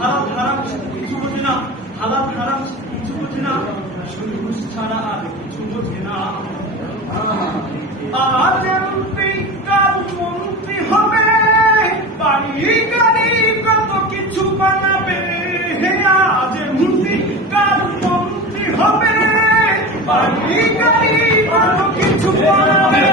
হারাম হারাম কিছু বোঝে না, হালাল হারাম কিছু বোঝে না, শুধু ঘুষ ছাড়া আর কিছু বোঝে না। আজ এমপি কাল মন্ত্রী হবে, বাড়ি গাড়ি কত কিছু বানাবে। আজ এমপি কাল মন্ত্রী হবে, বাড়ি গাড়ি কত কিছু বানাবে।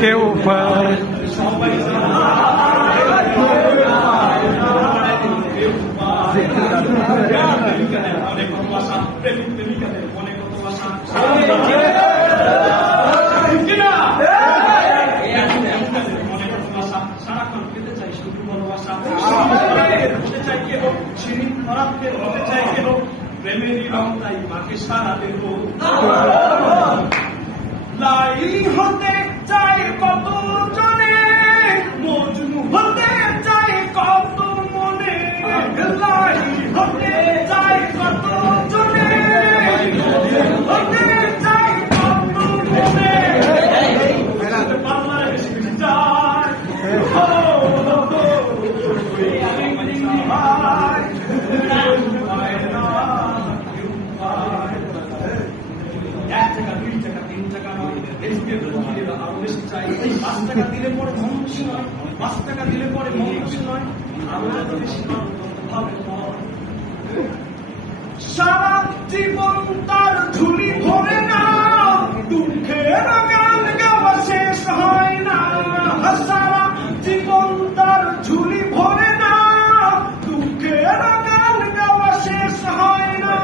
কেউ পায় সবাই অনেক ভাষা, প্রেমিক প্রেমিকাদের অনেক ভাষা, সারাক্ষণ পেতে চাই শুধু ভালোবাসা। হতে চাই কে হোক শিরিন ফরাতকে, হতে চাই কে হোক প্রেমেরই রং, তাই মাকে সারা দেব। লাই হতে চাই কত জনে, মজনু হতে চাই কত মনে। লাই হতে চাই কত জনে, হতে চাই কত মনে। বাংলার বেশি বেশি যায় দিলে পরে মনুষ্য নয়, 5 টাকা দিলে পরে মনুষ্য নয়, আমরা তো বেশি ভাবে সারা জীবন তার ঝুলি ভরে না, দুঃখের গান গাওয়া শেষ হয় না। সারা জীবন তার ঝুলি ভরে না, দুঃখের গান গাওয়া শেষ হয় না।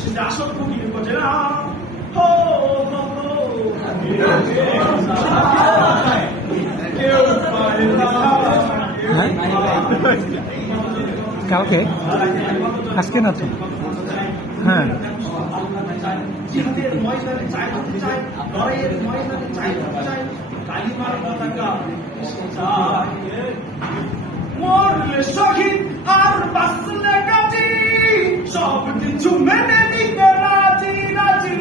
সেটা আসল কবি বোঝে না। কালকে আজকে না তো, হ্যাঁ জিহাদের ময়দানে চাই হতে চাই, লড়াইয়ের ময়দানে চাই হতে চাই, কালিমার পতাকা চাই। মরলে শহীদ আর বাঁচলে গাজী, সব কিছু মেনে নিতে রাজি রাজি।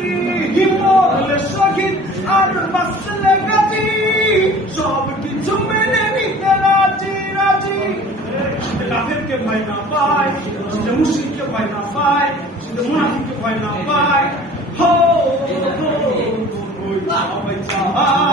মরলে শহীদ আর বাঁচলে গাজী, সব কিছু মেনে নিতে রাজি রাজি। শুধু কাফেরকে ভয় না পায়, শুধু মুশরিককে ভয় না পায়, শুধু মুনাফিককে ভয় না পায়। হো সবাই চায়